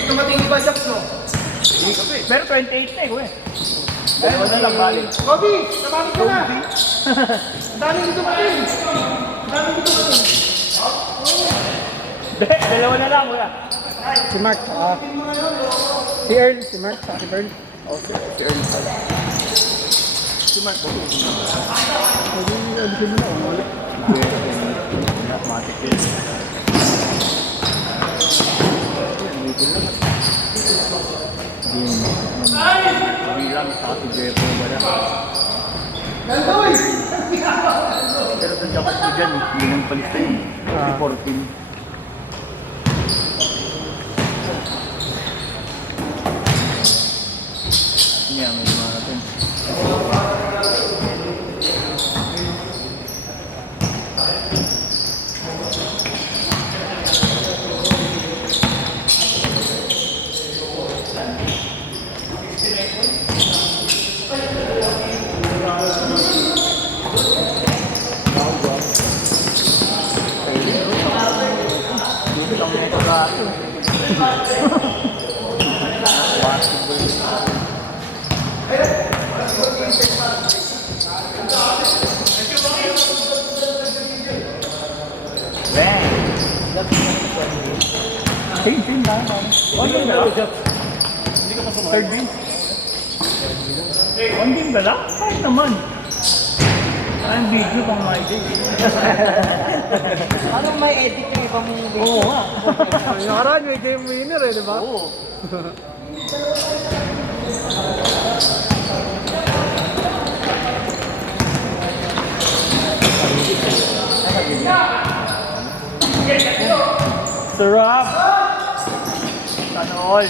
Ito matingin ba siya, no? Pero 28 na eh. Dalawa na lang balik. Kobe, tabalik ka na. Ang dami dito mating. Ang dami dito mating. Dalawa na lang, kuya. Si Mark, si Earl, si Mark, si Earl. Okay, si Earl. Si Mark, bakit? Pwede audition mo na, umulit. Matik yun. Bilang sa si Jepo wala. Pero sa dapat mo dyan, yun ang palit tayo. 14. Yan, may mga natin. Same lang. Third game. One game ba lang? Kahit naman. Ang video pang my day. Anong may edit yung ibang video? Oo nga. Nakaraan, may game winner eh, di ba? Oo. Sarap! Sana all!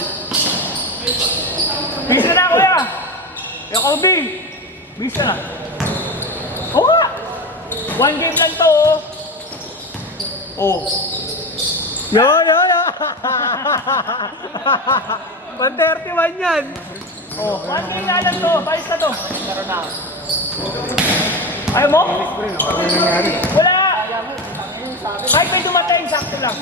Bisa na kuya! Yung Kobe! Bisa na! Oo nga! One game lang to oh! Oh! Yun! 131 yan! Oh! One game na lang to! Palis na to! Meron na! Ayaw mo? Wala! Kahit may dumatay, sakto lang.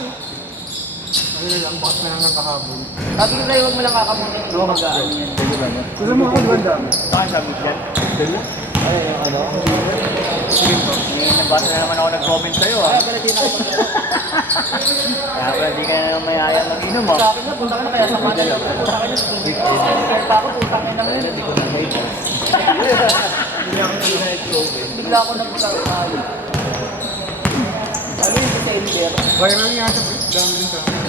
Ano na lang, box na lang ng kahabol. Sabi ko sa'yo, huwag mo lang kakamunin. Oo, mag-aan yan. Sila mo ako, diba dami? Baka sabi dyan. Ay, ano? Nagbasa na naman ako nag-comment sa'yo ah. Kaya pala di na ako Kaya pala di ka na naman mayayang mag-inom ah. Sa akin na, punta ka na kaya sa kanila. Punta ka na sa kaya pa ako, punta ka na ngayon. Bigla ako nagpunta ka na. Ano yung sa Ender? Viral nga siya, dami din sa ano,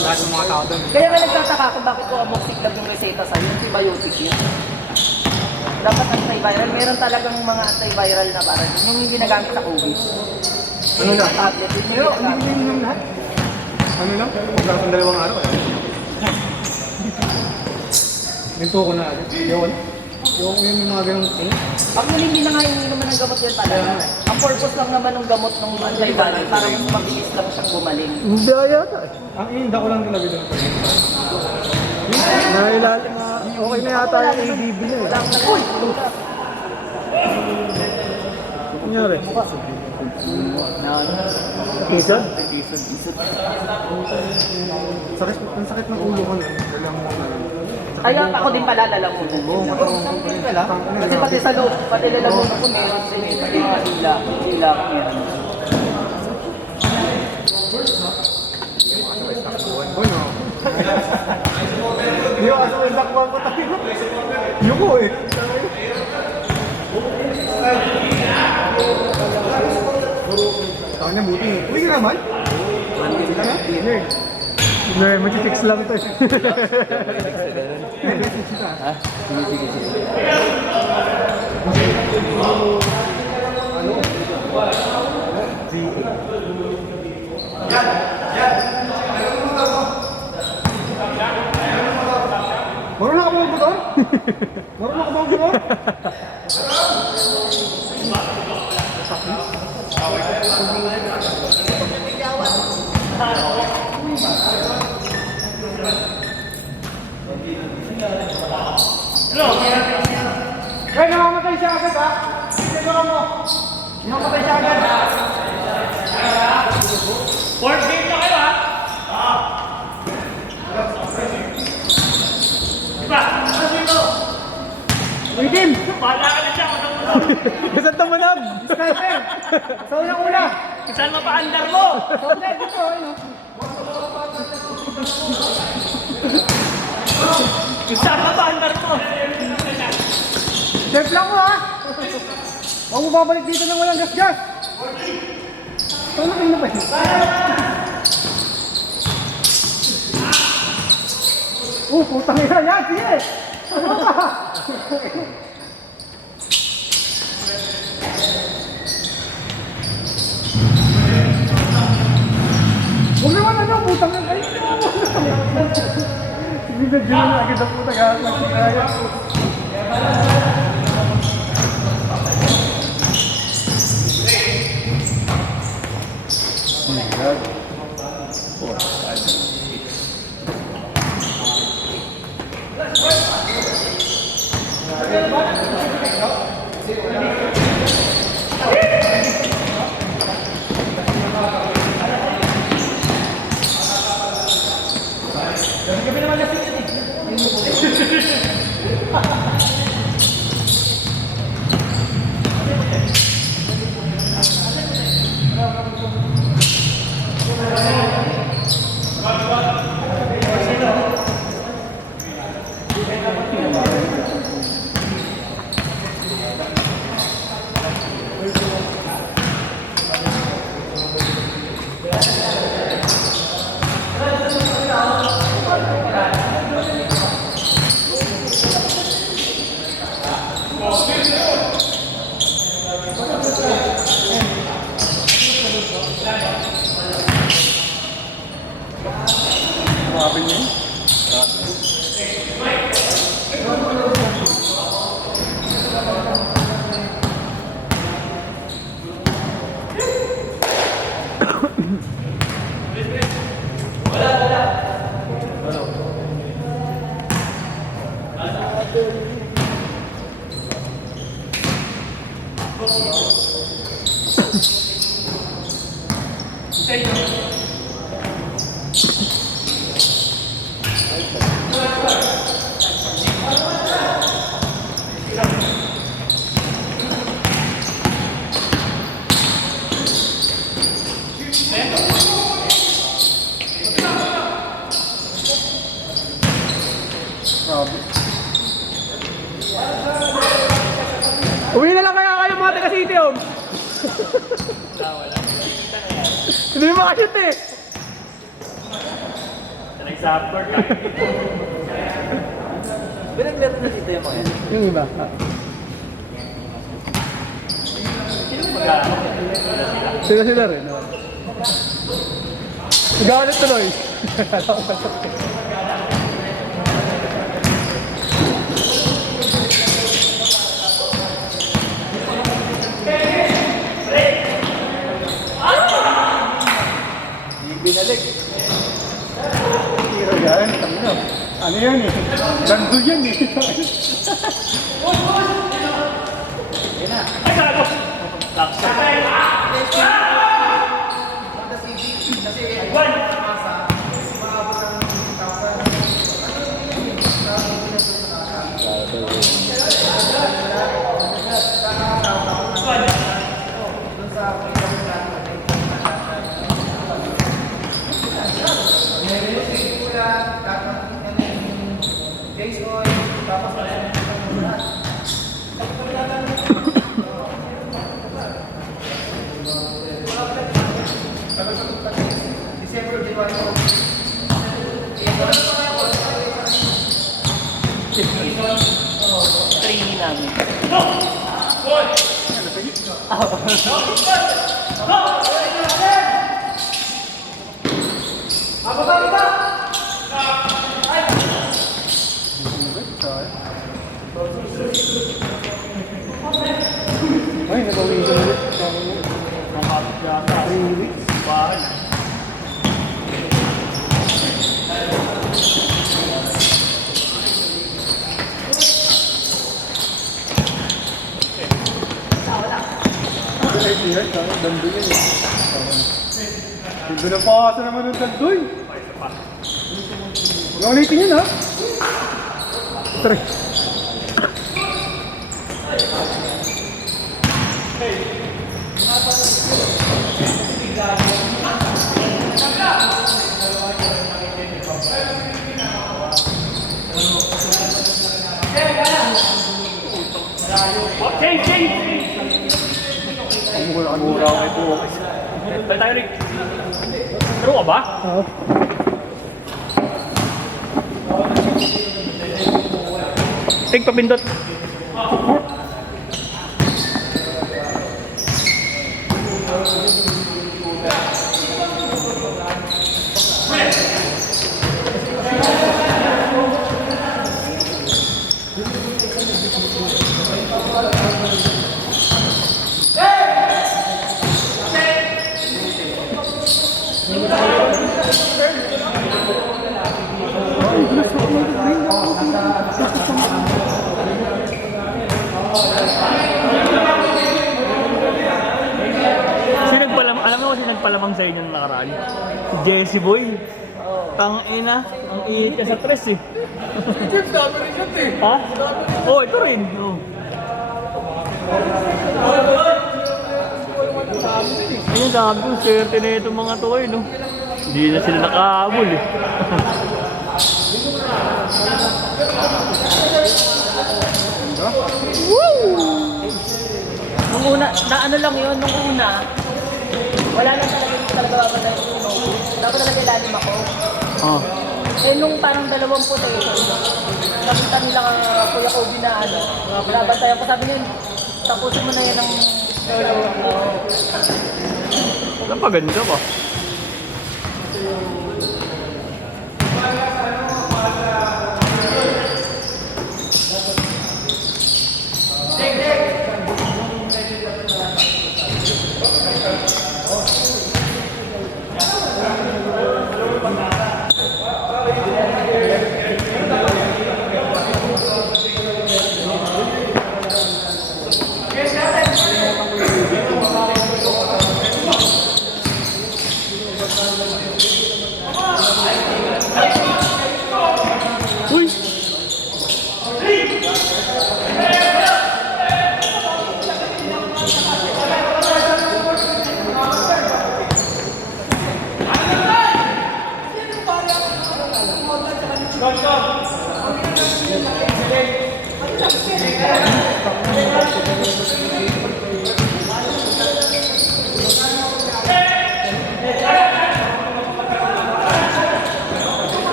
lahat ng mga tao doon. Kaya nga nagtataka kung bakit ko amoxiclav yung reseta sa'yo, antibiotic yun. Dapat antiviral. Meron talagang mga antiviral na parang yung ginagamit sa COVID. Ano lang? Tablet. Pero, hindi mo yung lahat. Ano lang? Magkaroon ng 2 araw eh. Minto ko na agad. Yun. Yung mga ganun. Pag hindi na nga iniinuman ng gamot yan talaga. Ang purpose lang naman ng gamot ng antiviral para mas mabilis lang siyang gumaling. Hindi yata eh. Ang inda ko lang talaga doon. Nailalim na, okay na yata yung ADB niya eh. Uy! Kunyari. Isod? Ang sakit ng ulo ko na. Dalang mo na lang. Kaya ako din pala lalamunan. Kasi pati sa loob, pati lalamunan ko meron din eh. Pati mga hila meron. Bueno. Yo, ano yung dakwan ko tayo? Yuko eh. Tawag na buti. Uwi ka naman? Uwi ka na? Dinner. Dinner, mag-fix lang ito. Ha? Sige. Ano? Marunong ka mga motor? Marunong ka mga motor? Kaya namamatay siya agad ha? Tignan mo. Namamatay siya agad ha? Fourth game na kayo ha? Diba? Itim! Bahala ka na siya. Saan tumunod? Sniper! Sa unang-una! Saan mapaandar mo? Sa unang dito, ano? Saan mapaandar mo? Chef lang mo ha! Huwag mo babalik dito nang walang gas-gas! Saan na kayo na ba yun? Putang ina yan! Sige! Ano ka? Huwag naman ano, putang ina kayo! Binadyo na agad ang putang ina nagsikaya. Uwi na lang kaya kayo mga taga-city, oh. Wala. Hindi mo makashoot eh. Nag-support ka. Meron na dito yung mga yan. Yung iba. Sila rin. No? Galit tuloy. Binalik. Hero yan. Ano yan eh? Lando yan eh. Ay, gago! One! Training namin. Ay, nagawin ko ulit. Nakapit yata. 3 weeks. Bahan. Ay, yan. Dandoy yan eh. Hindi na pakasa naman ng dandoy. Yung ulitin yun ha. Tara. Change! Ang mura ako ay bukas. Tayo, Rick. Pero ka ba? Oo. Take papindot. Alam mo kasi nagpalamang sa inyo ng nakaraan? Si Jesse Boy. Tang ina, ang init ka sa press eh. James, dami rin shot eh. Ha? Oo, ito rin. Oh. Ayun, sabi ko, swerte na itong mga to eh, no? Hindi na sila nakahabol eh. Nung una, na ano lang yun, nung una, wala lang talaga, hindi talaga babagay yung uno. Dapat talaga ilalim ako. Oh. Eh nung parang 2 potato, nakita nila Kuya Kobe na ano, binabantayan ko, sabi niya, tapusin mo na yan ng solo. Napaganda ka. Uy!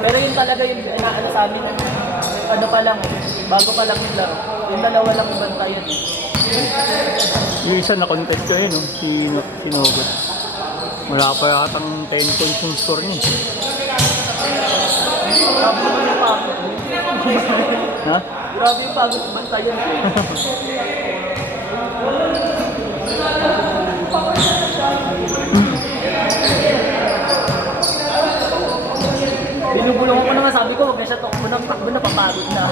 Pero yun talaga yung inaano sa amin, ano pa lang, bago pa lang yung laro. Yung dalawa lang yung bantayan. Yung isa na contest ko yun, no? Si Nogot. Wala pa yatang 10 points yung score niya. Grabe naman yung pagod. Ha? Grabe yung pagod yung bantayan ko. Binubulong ko na nga, sabi ko, huwag na siya takbo na, papagod na.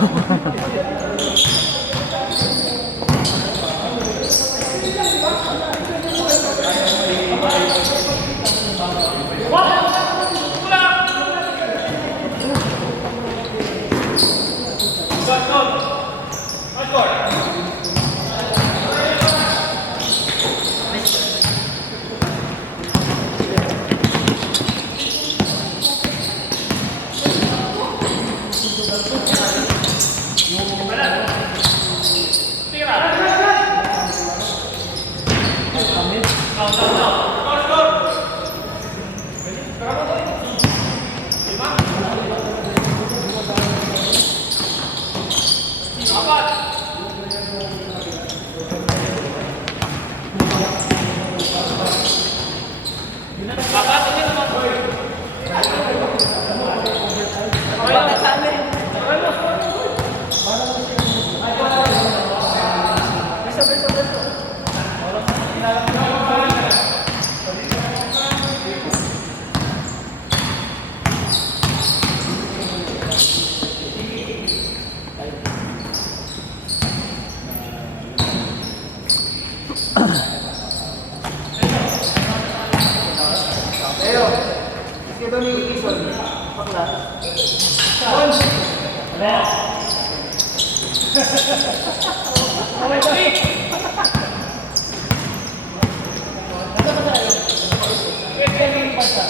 isa.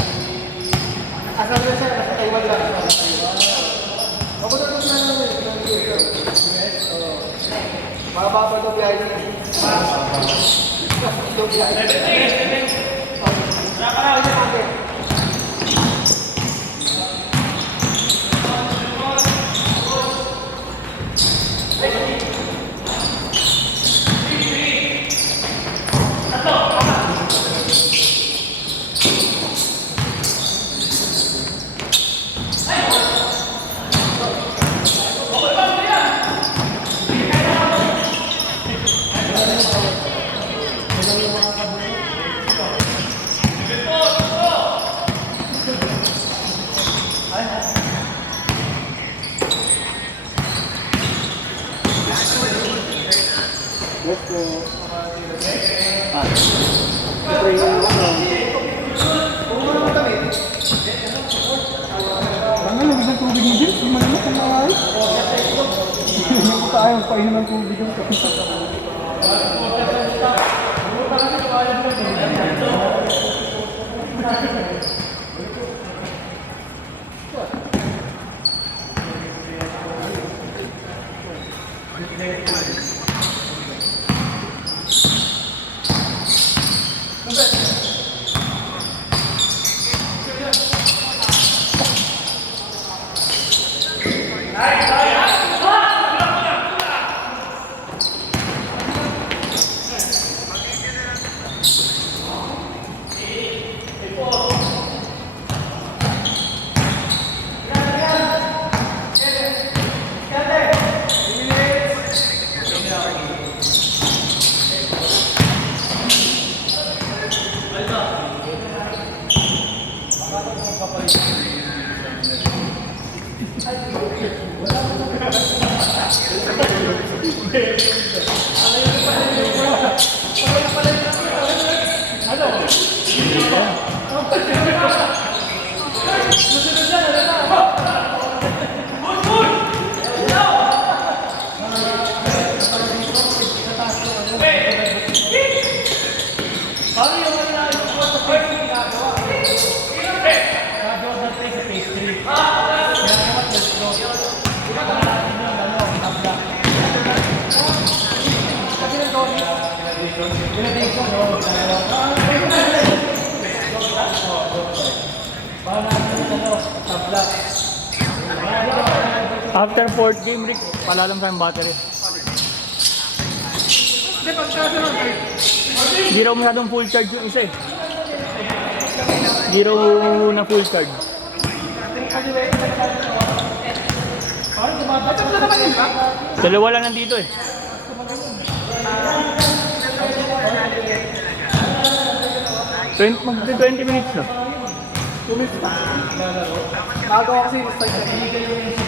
Asal na siya, nasa Taiwan lang. Ako na ito na mababa ito biyahe niya. Ito biyahe. Yes po. Ito yung Ano, lubig ng tubig mo din? Hindi malamot ang mga ay. Hindi ko tayo painom ng tubig yung kapisa. After 4th game, Rick, palalam sa yung battery. Hindi raw masyadong full charge yung isa eh. Hindi raw na full charge. Dalawa lang nandito eh. Magti 20 minutes na. 2 minutes pa. Bago ako kasi yung start na illegal yung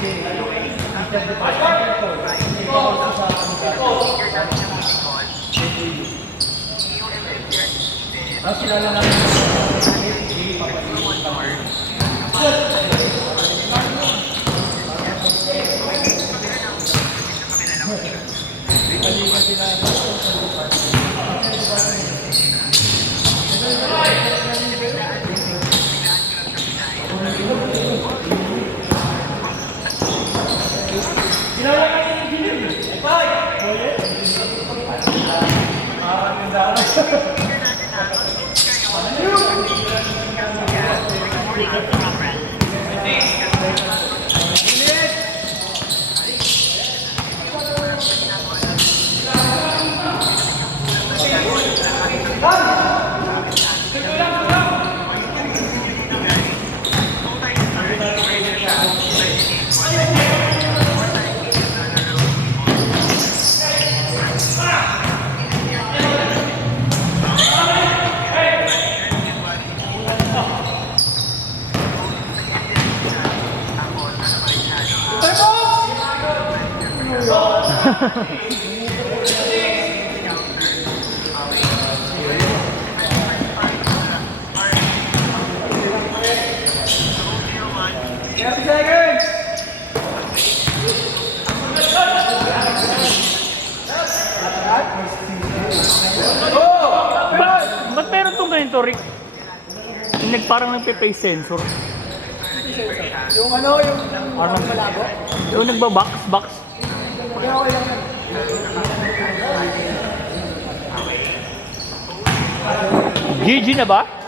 sensor to, Rick? Yung parang nagpe-face sensor. Yung ano, yung Parang malabo. yung nagba-box. Okay, okay lang yan. GG na ba?